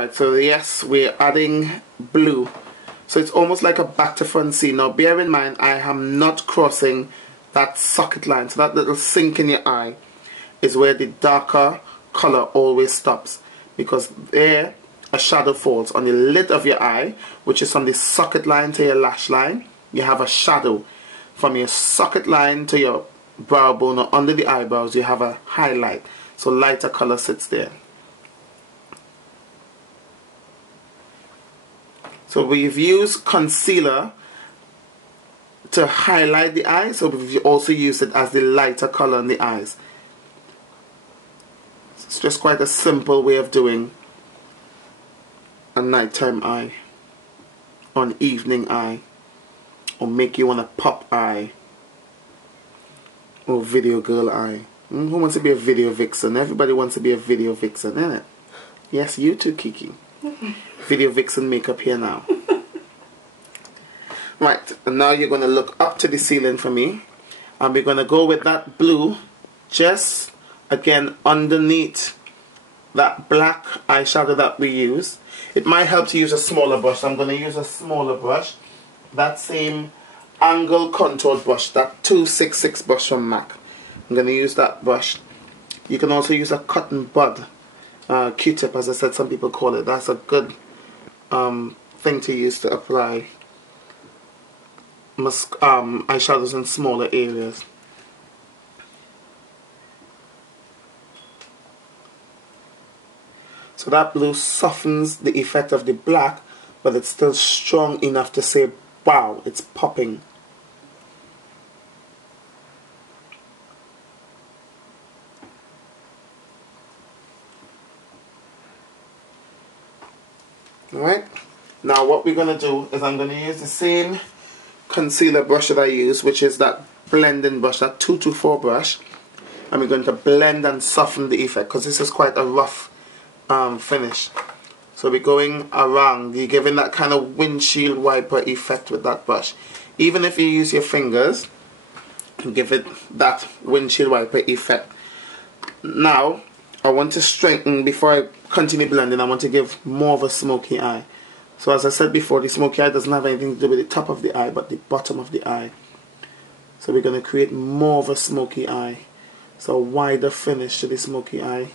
Right, so yes, we're adding blue. So it's almost like a back to front seam. Now bear in mind, I am not crossing that socket line. So that little sink in your eye is where the darker color always stops. Because there a shadow falls on the lid of your eye, which is from the socket line to your lash line. You have a shadow. From your socket line to your brow bone or under the eyebrows, you have a highlight. So lighter color sits there. So we've used concealer to highlight the eyes, so we've also used it as the lighter color in the eyes. It's just quite a simple way of doing a nighttime eye, or an evening eye, or make you want a pop eye, or video girl eye. Who wants to be a video vixen? Everybody wants to be a video vixen, isn't it? Yes, you too, Kiki. Video vixen makeup here now. Right, and now you're going to look up to the ceiling for me, and we're going to go with that blue just again underneath that black eyeshadow that we use. It might help to use a smaller brush, so I'm going to use a smaller brush, that same angle contour brush, that 266 brush from MAC. I'm going to use that brush. You can also use a cotton bud Q-tip, as I said, some people call it. That's a good thing to use to apply eyeshadows in smaller areas. So that blue softens the effect of the black, but it's still strong enough to say, wow, it's popping. Alright, now what we're going to do is I'm going to use the same concealer brush that I use, which is that blending brush, that 224 brush, and we're going to blend and soften the effect, because this is quite a rough finish. So we're going around, you're giving that kind of windshield wiper effect with that brush. Even if you use your fingers, give it that windshield wiper effect. Now I want to strengthen, before I continue blending, I want to give more of a smoky eye. So as I said before, the smoky eye doesn't have anything to do with the top of the eye, but the bottom of the eye. So we're going to create more of a smoky eye. So a wider finish to the smoky eye.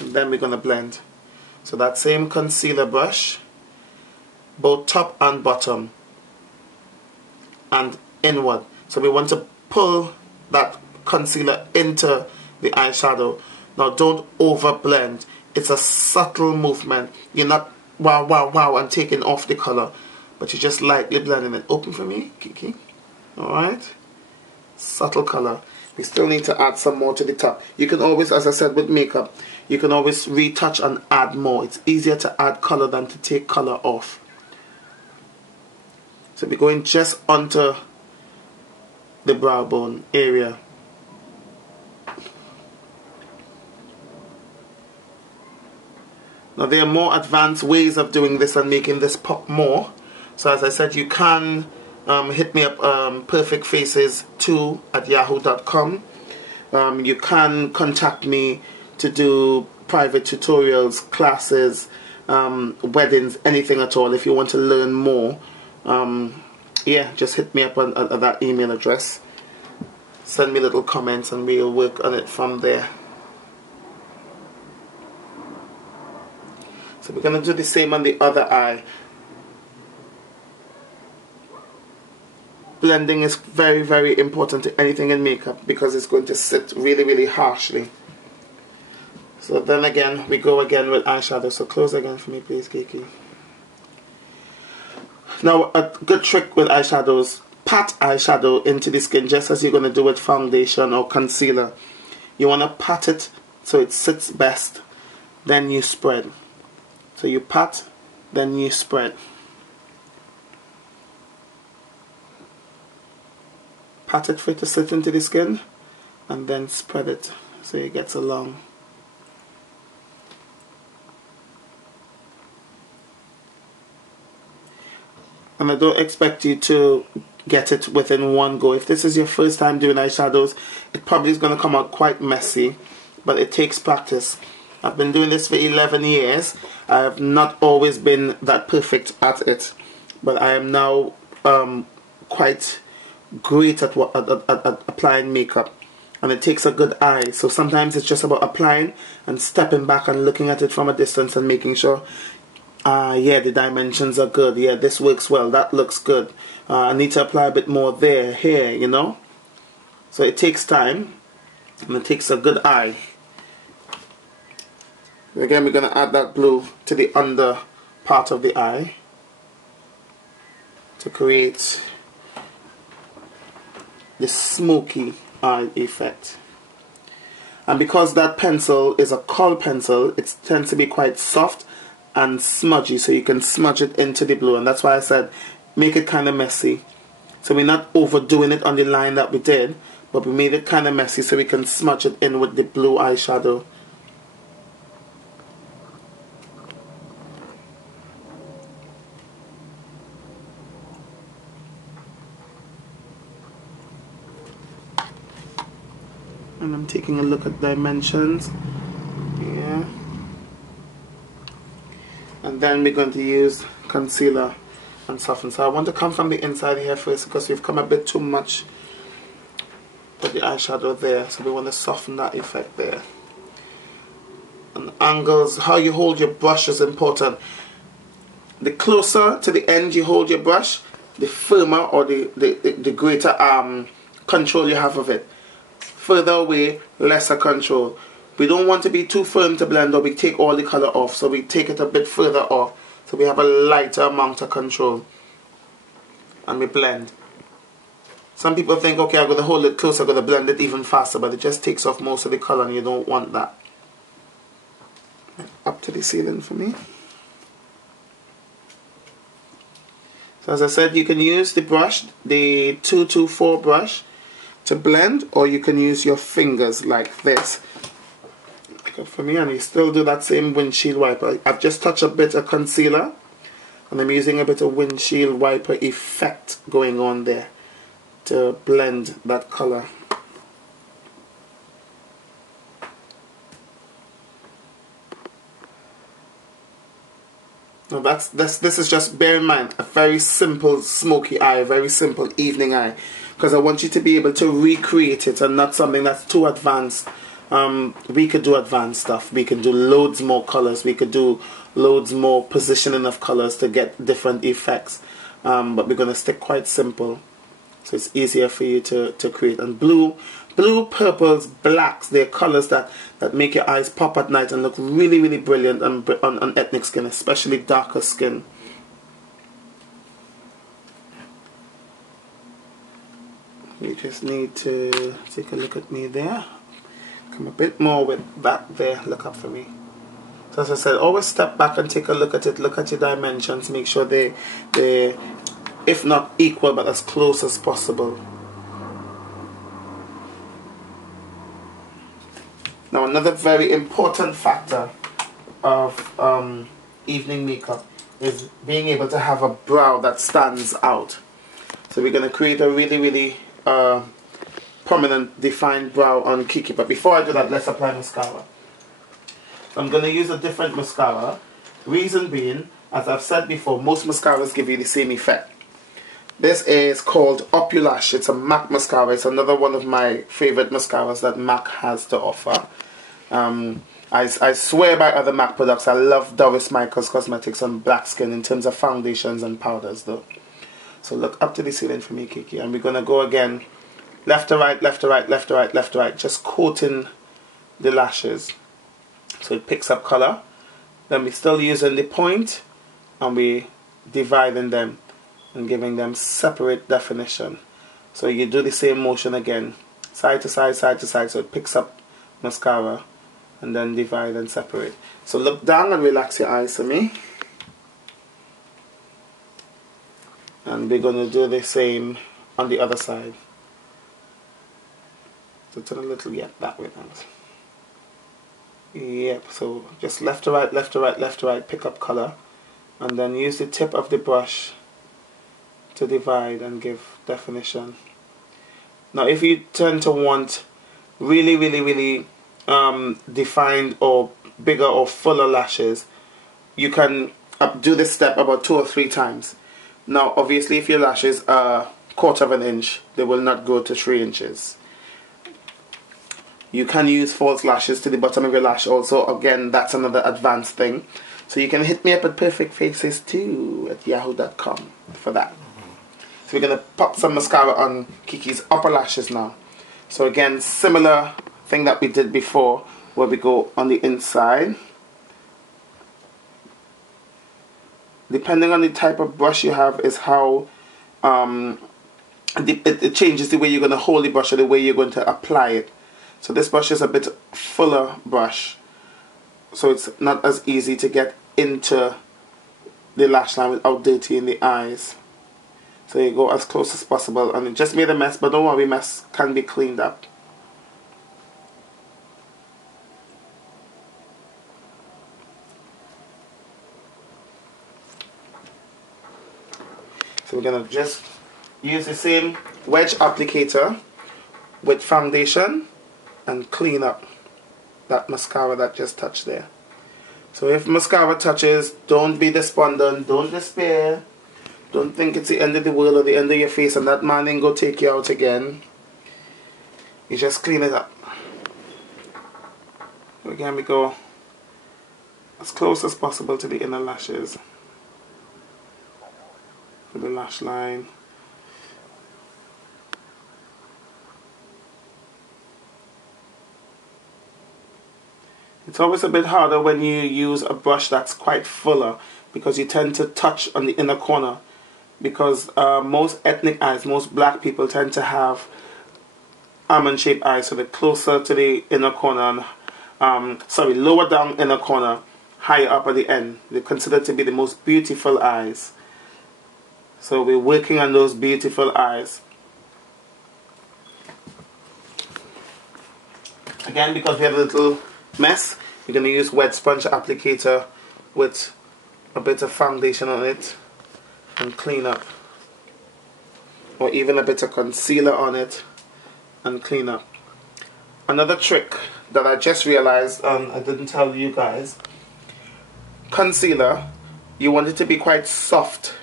And then we're going to blend. So that same concealer brush, both top and bottom, and inward. So we want to pull that concealer into the eyeshadow. Now don't over blend. It's a subtle movement. You're not wow wow wow and taking off the color, but you're just lightly blending it. Open for me, Kiki. Alright, subtle color. We still need to add some more to the top. You can always, as I said with makeup, you can always retouch and add more. It's easier to add color than to take color off. So we're going just onto the brow bone area. Now there are more advanced ways of doing this and making this pop more. So as I said, you can hit me up, perfectfaces2@yahoo.com. You can contact me to do private tutorials, classes, weddings, anything at all. If you want to learn more, yeah, just hit me up on that email address. Send me little comments and we'll work on it from there. So we're going to do the same on the other eye. Blending is very, very important to anything in makeup because it's going to sit really, really harshly. So then again, we go again with eyeshadow. So close again for me, please, Kiki. Now, a good trick with eyeshadows, pat eyeshadow into the skin just as you're going to do with foundation or concealer. You want to pat it so it sits best, then you spread. So you pat, then you spread. Pat it for it to sit into the skin, and then spread it so it gets along. And I don't expect you to get it within one go. If this is your first time doing eyeshadows, it probably is going to come out quite messy, but it takes practice. I've been doing this for 11 years. I have not always been that perfect at it, but I am now quite great at applying makeup, and it takes a good eye. So sometimes it's just about applying and stepping back and looking at it from a distance and making sure, yeah, the dimensions are good, yeah, this works well, that looks good, I need to apply a bit more there, here, you know. So it takes time and it takes a good eye. Again, we're going to add that blue to the under part of the eye to create the smoky eye effect. And because that pencil is a kohl pencil, it tends to be quite soft and smudgy, so you can smudge it into the blue, and that's why I said make it kind of messy. So we're not overdoing it on the line that we did, but we made it kind of messy so we can smudge it in with the blue eyeshadow. And I'm taking a look at dimensions. Yeah. And then we're going to use concealer and soften. So I want to come from the inside here first because we've come a bit too much with the eyeshadow there. So we want to soften that effect there. And angles, how you hold your brush is important. The closer to the end you hold your brush, the firmer or the greater control you have of it. Further away, lesser control. We don't want to be too firm to blend, or we take all the color off, so we take it a bit further off so we have a lighter amount of control and we blend. Some people think, okay, I'm going to hold it closer, I'm going to blend it even faster, but it just takes off most of the color and you don't want that. Up to the ceiling for me. So as I said, you can use the brush, the 224 brush, to blend, or you can use your fingers like this. Good for me, and you still do that same windshield wiper. I've just touched a bit of concealer, and I'm using a bit of windshield wiper effect going on there to blend that color. Now this is just, bear in mind, a very simple smoky eye, a very simple evening eye, because I want you to be able to recreate it and not something that's too advanced. We could do advanced stuff. We could do loads more colors. We could do loads more positioning of colors to get different effects. But we're going to stick quite simple, so it's easier for you to create. And blue, purples, blacks, they're colors that make your eyes pop at night and look really, really brilliant on ethnic skin, especially darker skin. You just need to take a look at me there. Come a bit more with that there. Look up for me. So as I said, always step back and take a look at it. Look at your dimensions. Make sure they if not equal, but as close as possible. Now another very important factor of evening makeup is being able to have a brow that stands out. So we're going to create a really, really prominent, defined brow on Kiki. But before I do that, let's apply mascara. So I'm going to use a different mascara. Reason being, as I've said before, most mascaras give you the same effect. This is called Opulash. It's a MAC mascara. It's another one of my favorite mascaras that MAC has to offer. I swear by other MAC products. I love Doris Michaels Cosmetics on black skin in terms of foundations and powders though. So look up to the ceiling for me, Kiki. And we're going to go again. Left to right, left to right, left to right, left to right. Just coating the lashes so it picks up color. Then we're still using the point and we dividing them and giving them separate definition. So you do the same motion again, side to side, side to side, so it picks up mascara, and then divide and separate. So look down and relax your eyes for me. And we're going to do the same on the other side. So turn a little, yeah, that way now. Yep, so just left to right, left to right, left to right, pick up color. And then use the tip of the brush to divide and give definition. Now if you tend to want really defined or bigger or fuller lashes, you can do this step about 2 or 3 times. Now obviously if your lashes are 1/4 of an inch, they will not go to 3 inches. You can use false lashes to the bottom of your lash also. Again, that's another advanced thing. So you can hit me up at perfectfaces2@yahoo.com for that. So we're going to pop some mascara on Kiki's upper lashes now. So again, similar thing that we did before, where we go on the inside. Depending on the type of brush you have is how it changes the way you're going to hold the brush or the way you're going to apply it. So this brush is a bit fuller brush, so it's not as easy to get into the lash line without dirtying the eyes. So you go as close as possible, and it just made a mess, but don't worry, mess can be cleaned up. So we're going to just use the same wedge applicator with foundation and clean up that mascara that just touched there. So if mascara touches, don't be despondent, don't despair, don't think it's the end of the world or the end of your face and that man ain't go take you out again. You just clean it up. So again we go as close as possible to the inner lashes, to the lash line. It's always a bit harder when you use a brush that's quite fuller, because you tend to touch on the inner corner, because most ethnic eyes, most black people tend to have almond shaped eyes, so they're closer to the inner corner and lower down inner corner, higher up at the end. They're considered to be the most beautiful eyes. So we're working on those beautiful eyes. Again, because we have a little mess, you're going to use wet sponge applicator with a bit of foundation on it and clean up, or even a bit of concealer on it and clean up. Another trick that I just realized, and I didn't tell you guys, concealer, you want it to be quite soft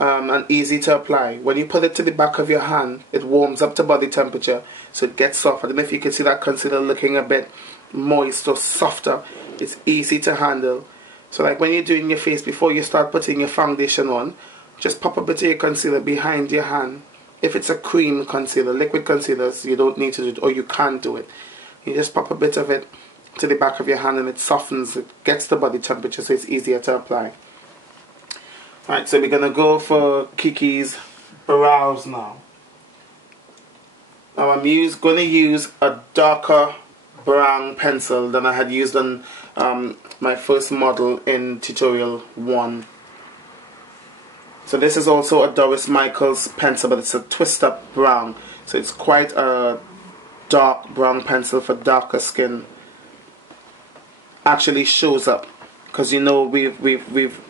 and easy to apply. When you put it to the back of your hand, it warms up to body temperature, so it gets soft. I don't know if you can see that concealer looking a bit moist or softer. It's easy to handle. So like when you're doing your face, before you start putting your foundation on, just pop a bit of your concealer behind your hand. If it's a cream concealer, liquid concealers, you don't need to do it, or you can't do it. You just pop a bit of it to the back of your hand and it softens, it gets the body temperature, so it's easier to apply. Alright, so we're going to go for Kiki's brows now. Now I'm going to use a darker brown pencil than I had used on my first model in tutorial 1. So this is also a Doris Michaels pencil, but it's a twist up brown. So it's quite a dark brown pencil for darker skin. Actually shows up, because you know we've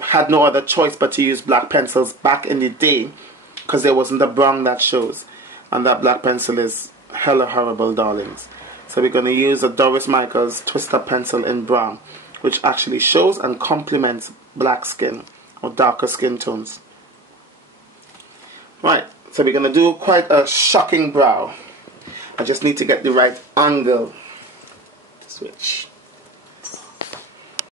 had no other choice but to use black pencils back in the day, because there wasn't a brown that shows, and that black pencil is hella horrible, darlings. So we're going to use a Doris Michaels twist up pencil in brown, which actually shows and complements black skin or darker skin tones. Right, so we're going to do quite a shocking brow. I just need to get the right angle. Switch.